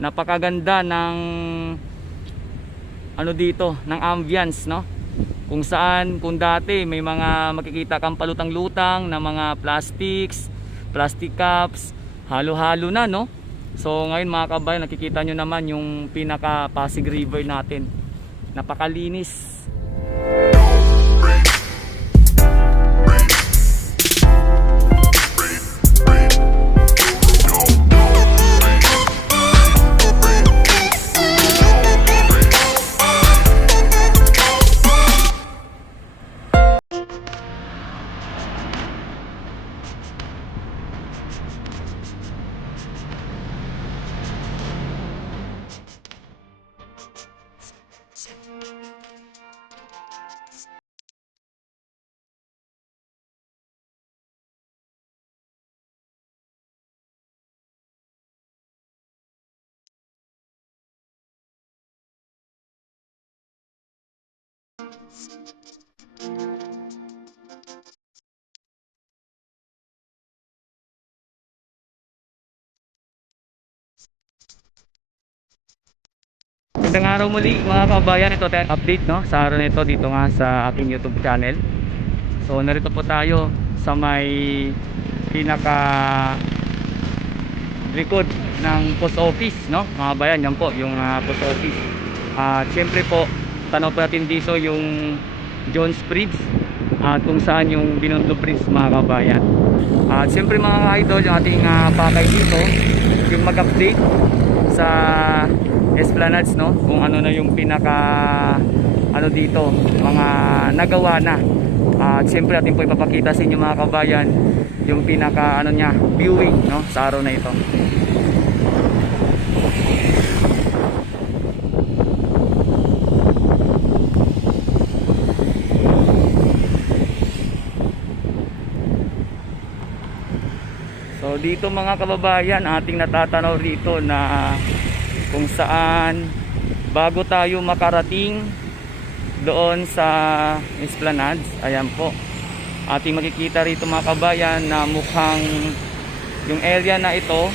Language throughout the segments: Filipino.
Napakaganda ng ano dito, ng ambience, no? Kung saan, kung dati may mga makikita kang palutang-lutang na mga plastics, plastic cups, halo-halo na, no? So ngayon mga kabayan, nakikita nyo naman yung pinaka Pasig River natin. Napakalinis. Magandang araw muli mga kabayan. Ito tayo update, no, sa araw na ito dito nga sa aking YouTube channel. So narito po tayo sa may pinaka likod ng post office, no mga kabayan. Yan po yung post office. At syempre po, tanaw po natin dito yung Jones Bridge at kung saan yung Binondo Bridge mga kabayan. At syempre mga idol, yung ating pakay dito yung mag-update sa Esplanades, no, kung ano na yung pinaka ano dito, mga nagawa na. At siyempre natin po ipapakita sa inyo mga kabayan yung pinaka ano nya, viewing, no, sa araw na ito. So dito mga kababayan, ating natatanaw rito na kung saan bago tayo makarating doon sa Esplanades, ayan po, ating makikita rito mga kabayan na mukhang yung area na ito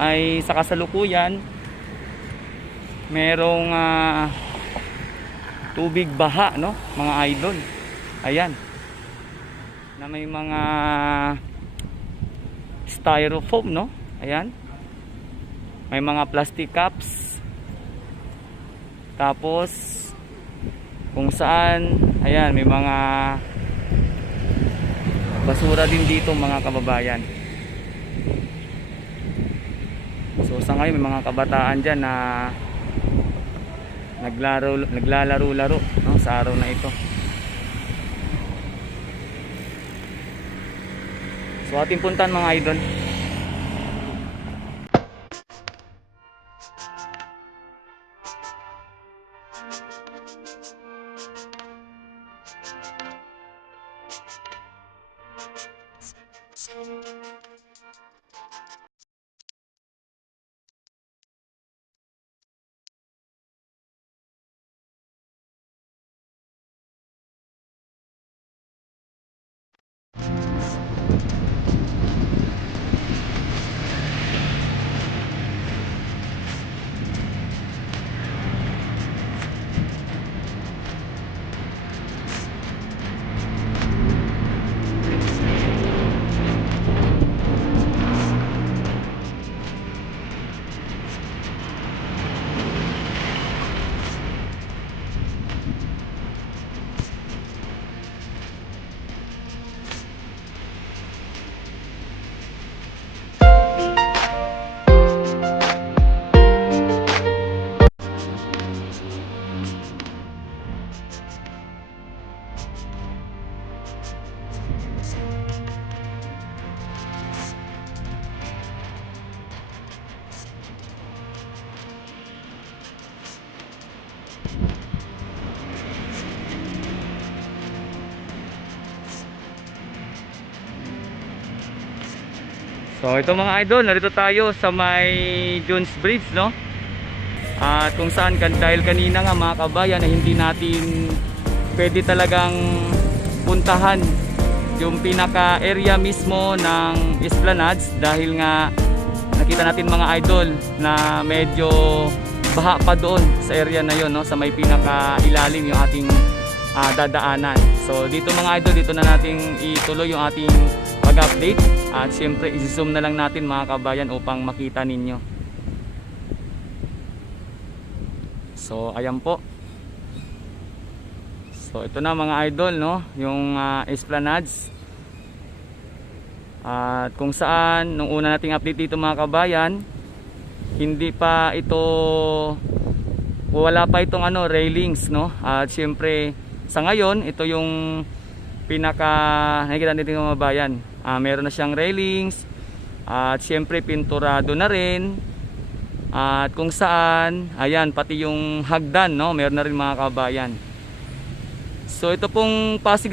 ay sa kasalukuyan merong tubig baha, no mga idol. Ayan, na may mga styrofoam, no, ayan, may mga plastic cups, tapos kung saan ayan may mga basura din dito mga kababayan. So sa ngayon may mga kabataan dyan na naglalaro-laro, no, sa araw na ito. So ating puntan mga idol. So ito mga idol, narito tayo sa may Jones Bridge, no? At kung saan dahil kanina nga mga kabayan na hindi natin pwede talagang puntahan yung pinaka area mismo ng Esplanades dahil nga nakita natin mga idol na medyo baha pa doon sa area na yon, no, sa may pinakailalim yung ating dadaanan. So dito mga idol, dito na natin ituloy yung ating pag-update at siyempre i-zoom na lang natin mga kabayan upang makita ninyo. So ayan po. So ito na mga idol, no, yung Esplanades. At kung saan nung una nating update dito mga kabayan, hindi pa ito, wala pa itong railings, no. At siyempre sa ngayon ito yung pinaka nakikita natin mga kabayan. Meron na siyang railings at siyempre pinturado na rin. At kung saan, ayan, pati yung hagdan, no, meron na rin mga kabayan. So ito pong Pasig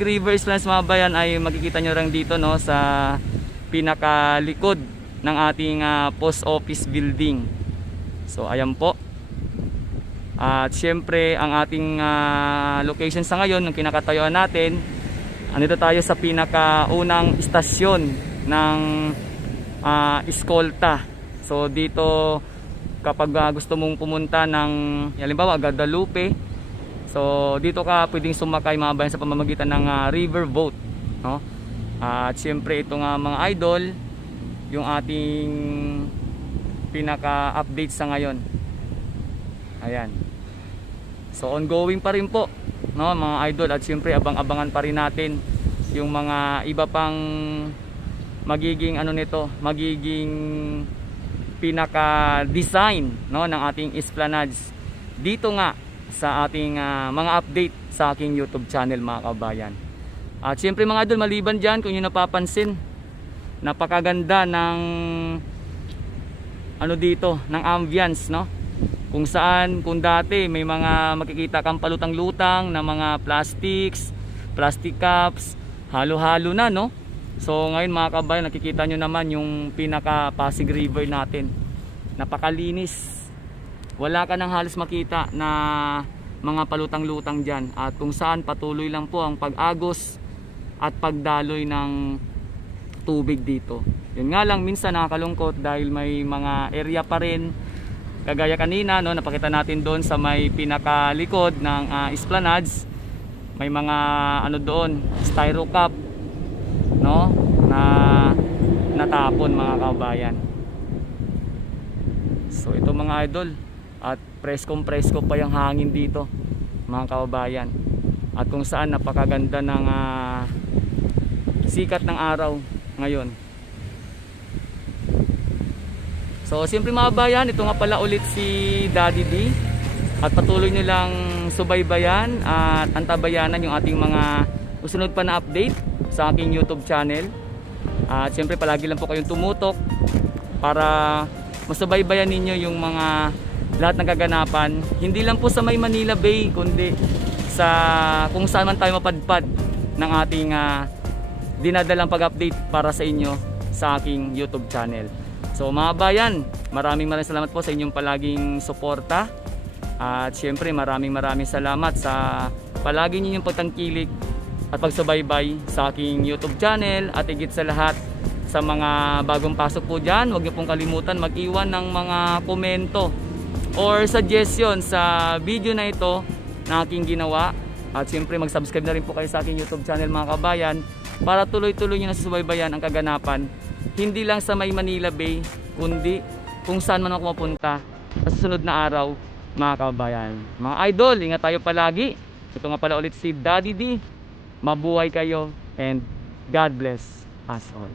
River Esplanades mga kabayan ay makikita nyo lang dito, no, sa pinakalikod ng ating post office building. So ayan po. At siyempre ang ating location sa ngayon, ng kinakatayuan natin, andito tayo sa pinakaunang istasyon ng Escolta. So dito kapag gusto mong pumunta ng halimbawa Guadalupe, so dito ka pwedeng sumakay mga bayan sa pamamagitan ng river boat, no? At siyempre ito nga mga idol, yung ating pinaka-update sa ngayon. Ayan. So ongoing pa rin po, no, mga idol, at siyempre abang-abangan pa rin natin yung mga iba pang magiging nito, magiging pinaka-design, no, ng ating Esplanades dito nga sa ating mga update sa aking YouTube channel mga kabayan. At siyempre mga idol, maliban dyan, kung nyo napapansin, napakaganda ng dito, ng ambience, no? Kung saan, kung dati may mga makikita kang palutang-lutang na mga plastics, plastic cups, halo-halo na, no? So ngayon mga kabayan, nakikita nyo naman yung pinaka Pasig River natin. Napakalinis. Wala ka nang halos makita na mga palutang-lutang dyan. At kung saan patuloy lang po ang pag-agos at pagdaloy ng tubig dito. Yun nga lang, minsan nakakalungkot dahil may mga area pa rin, kagaya kanina, no, napakita natin doon sa may pinakalikod ng Esplanades, may mga doon, styro cup, no, na natapon mga kabayan. So ito mga idol, at preskong presko pa yung hangin dito mga kabayan, at kung saan napakaganda ng sikat ng araw ngayon. So siyempre mga kabayan, ito nga pala ulit si Daddy D, at patuloy nyo lang subaybayan at antabayanan yung ating mga susunod pa na update sa aking YouTube channel. At siyempre palagi lang po kayong tumutok para masubaybayan ninyo yung mga lahat ng kaganapan, hindi lang po sa may Manila Bay, kundi sa kung saan man tayo mapadpad ng ating dinadalang pag-update para sa inyo sa aking YouTube channel. So mga bayan, maraming salamat po sa inyong palaging suporta. At siyempre maraming salamat sa palagi ninyong pagtangkilik at pagsubaybay sa aking YouTube channel. At higit sa lahat, sa mga bagong pasok po dyan, huwag niyo pong kalimutan mag-iwan ng mga komento or suggestion sa video na ito na aking ginawa. At siyempre mag-subscribe na rin po kayo sa aking YouTube channel mga kabayan, para tuloy-tuloy nyo na susubaybayan ang kaganapan, hindi lang sa may Manila Bay, kundi kung saan man ako mapunta sa susunod na araw mga kabayan. Mga idol, ingat tayo palagi. Ito nga pala ulit si Daddy D. Mabuhay kayo and God bless us all.